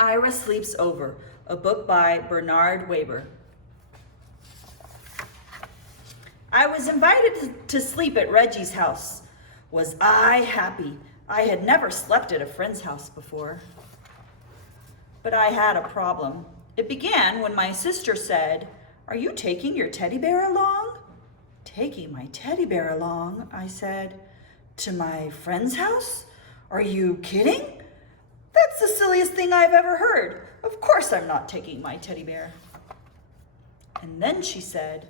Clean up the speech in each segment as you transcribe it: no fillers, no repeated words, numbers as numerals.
Ira Sleeps Over, a book by Bernard Weber. I was invited to sleep at Reggie's house. Was I happy? I had never slept at a friend's house before. But I had a problem. It began when my sister said, "Are you taking your teddy bear along?" "Taking my teddy bear along," I said. "To my friend's house? Are you kidding? That's the silliest thing I've ever heard. Of course I'm not taking my teddy bear." And then she said,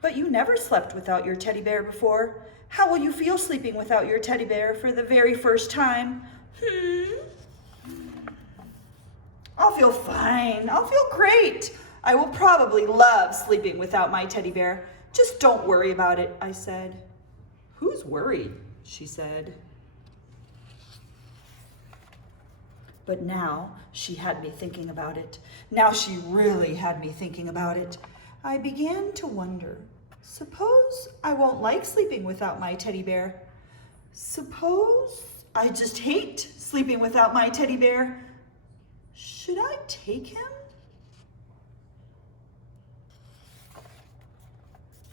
"But you never slept without your teddy bear before. How will you feel sleeping without your teddy bear for the very first time?" "I'll feel fine. I'll feel great. I will probably love sleeping without my teddy bear. Just don't worry about it," I said. "Who's worried?" she said. But now she had me thinking about it. Now she really had me thinking about it. I began to wonder, suppose I won't like sleeping without my teddy bear? Suppose I just hate sleeping without my teddy bear? Should I take him?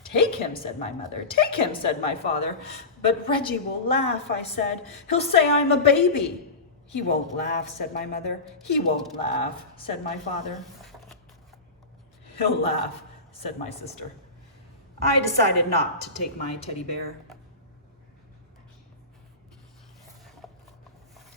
"Take him," said my mother. "Take him," said my father. "But Reggie will laugh," I said. "He'll say I'm a baby." "He won't laugh," said my mother. "He won't laugh," said my father. "He'll laugh," said my sister. I decided not to take my teddy bear.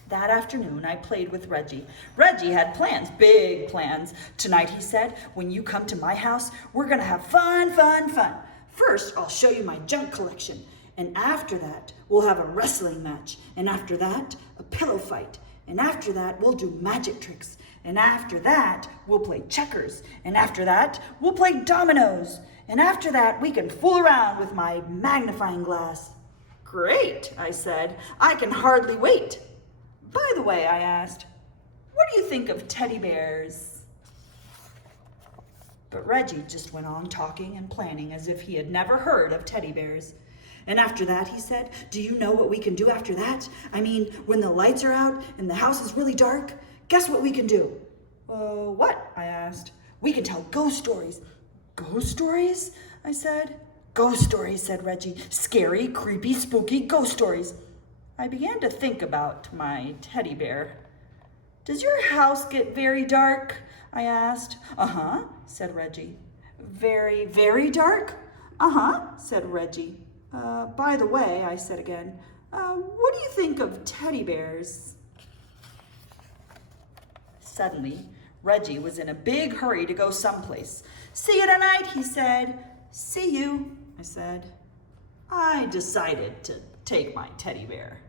That afternoon, I played with Reggie. Reggie had plans, big plans. "Tonight," he said, "when you come to my house, we're gonna have fun, fun, fun. First, I'll show you my junk collection. And after that, we'll have a wrestling match. And after that, a pillow fight. And after that, we'll do magic tricks. And after that, we'll play checkers. And after that, we'll play dominoes. And after that, we can fool around with my magnifying glass." "Great," I said. "I can hardly wait." "By the way," I asked, "what do you think of teddy bears?" But Reggie just went on talking and planning as if he had never heard of teddy bears. "And after that," he said, "do you know what we can do after that? I mean, when the lights are out and the house is really dark, guess what we can do?" "What?" I asked. "We can tell ghost stories." "Ghost stories?" I said. "Ghost stories," said Reggie. "Scary, creepy, spooky ghost stories." I began to think about my teddy bear. "Does your house get very dark?" I asked. "Uh-huh," said Reggie. "Very, very dark?" "Uh-huh," said Reggie. By the way," I said again, "what do you think of teddy bears?" Suddenly, Reggie was in a big hurry to go someplace. "See you tonight," he said. "See you," I said. I decided to take my teddy bear.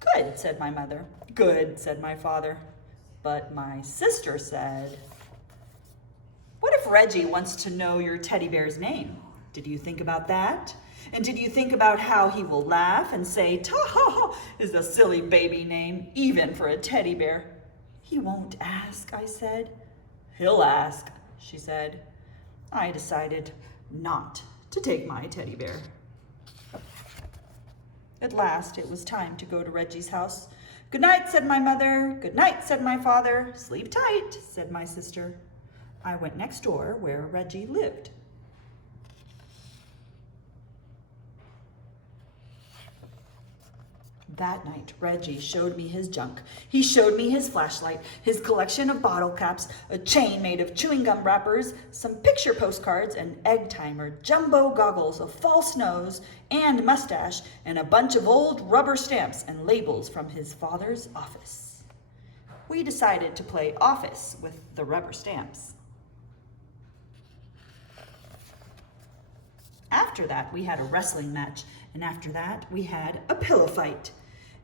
"Good," said my mother. "Good," said my father. But my sister said, "What if Reggie wants to know your teddy bear's name? Did you think about that? And did you think about how he will laugh and say, 'Ta-ha-ha' is a silly baby name, even for a teddy bear?" "He won't ask," I said. "He'll ask," she said. I decided not to take my teddy bear. At last, it was time to go to Reggie's house. "Good night," said my mother. "Good night," said my father. "Sleep tight," said my sister. I went next door where Reggie lived. That night, Reggie showed me his junk. He showed me his flashlight, his collection of bottle caps, a chain made of chewing gum wrappers, some picture postcards, an egg timer, jumbo goggles, a false nose and mustache, and a bunch of old rubber stamps and labels from his father's office. We decided to play office with the rubber stamps. After that, we had a wrestling match, and after that, we had a pillow fight.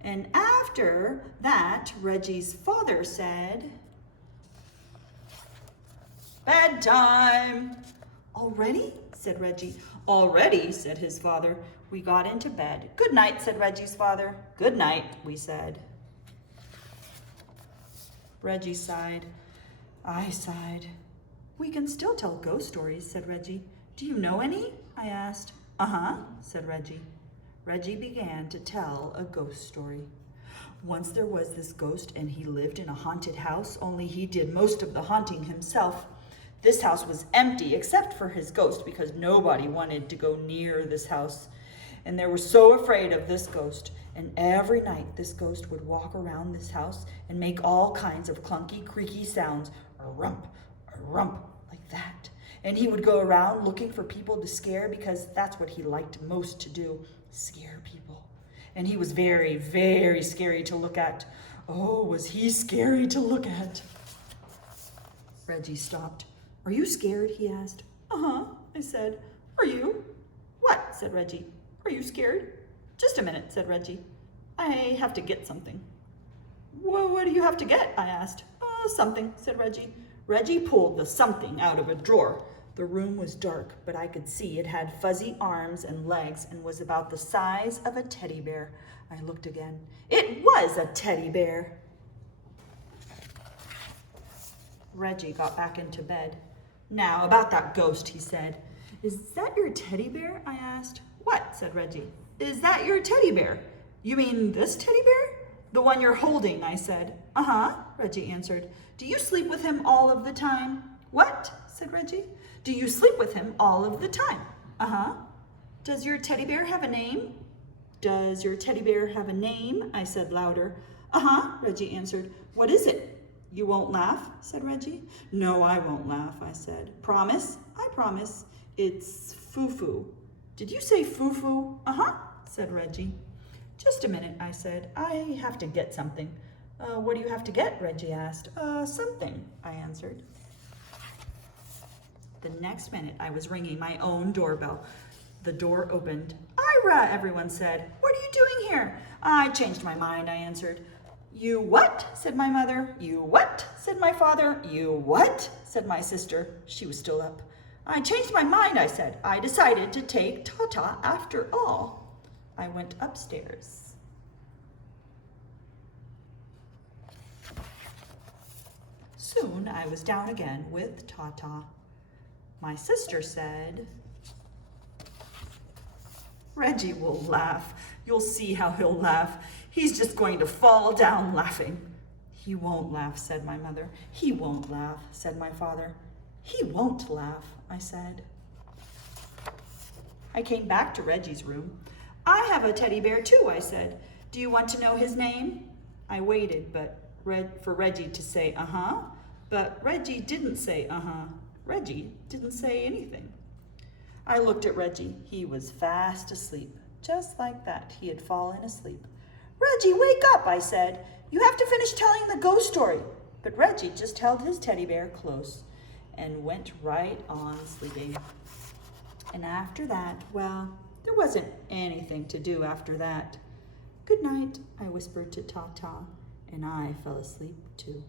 And after that, Reggie's father said, "Bedtime." "Already?" said Reggie. "Already," said his father. We got into bed. "Good night," said Reggie's father. "Good night," we said. Reggie sighed. I sighed. "We can still tell ghost stories," said Reggie. "Do you know any?" I asked. "Uh-huh," said Reggie. Reggie began to tell a ghost story. Once there was this ghost, and he lived in a haunted house, only he did most of the haunting himself. This house was empty except for his ghost, because nobody wanted to go near this house. And they were so afraid of this ghost. And every night this ghost would walk around this house and make all kinds of clunky, creaky sounds, a rump, like that. And he would go around looking for people to scare, because that's what he liked most to do, scare people. And he was very, very scary to look at. Oh, was he scary to look at. Reggie stopped. Are you scared? He asked. Uh-huh, I said. Are you? What? Said Reggie. Are you scared? Just a minute, said Reggie. I have to get something. Well, what do you have to get? I asked. Something, said Reggie. Reggie pulled the something out of a drawer. The room was dark, but I could see it had fuzzy arms and legs and was about the size of a teddy bear. I looked again. It was a teddy bear. Reggie got back into bed. Now, about that ghost, he said. Is that your teddy bear? I asked. What? Said Reggie. Is that your teddy bear? You mean this teddy bear? The one you're holding, I said. Uh-huh, Reggie answered. Do you sleep with him all of the time? What? Said Reggie. Do you sleep with him all of the time? Uh-huh. Does your teddy bear have a name? Does your teddy bear have a name? I said louder. Uh-huh, Reggie answered. What is it? You won't laugh? Said Reggie. No, I won't laugh, I said. Promise? I promise. It's Foo-Foo. Did you say Foo-Foo? Uh-huh, said Reggie. Just a minute, I said. I have to get something. What do you have to get? Reggie asked. Something, I answered. The next minute, I was ringing my own doorbell. The door opened. Ira, everyone said. What are you doing here? I changed my mind, I answered. You what? Said my mother. You what? Said my father. You what? Said my sister. She was still up. I changed my mind, I said. I decided to take Tata after all. I went upstairs. Soon I was down again with Tata. My sister said, Reggie will laugh. You'll see how he'll laugh. He's just going to fall down laughing. He won't laugh, said my mother. He won't laugh, said my father. He won't laugh, I said. I came back to Reggie's room. I have a teddy bear too, I said. Do you want to know his name? I waited for Reggie to say uh-huh, but Reggie didn't say uh-huh. Reggie didn't say anything. I looked at Reggie. He was fast asleep. Just like that, he had fallen asleep. Reggie, wake up, I said. You have to finish telling the ghost story. But Reggie just held his teddy bear close and went right on sleeping. And after that, well, there wasn't anything to do after that. Good night, I whispered to Tata, and I fell asleep too.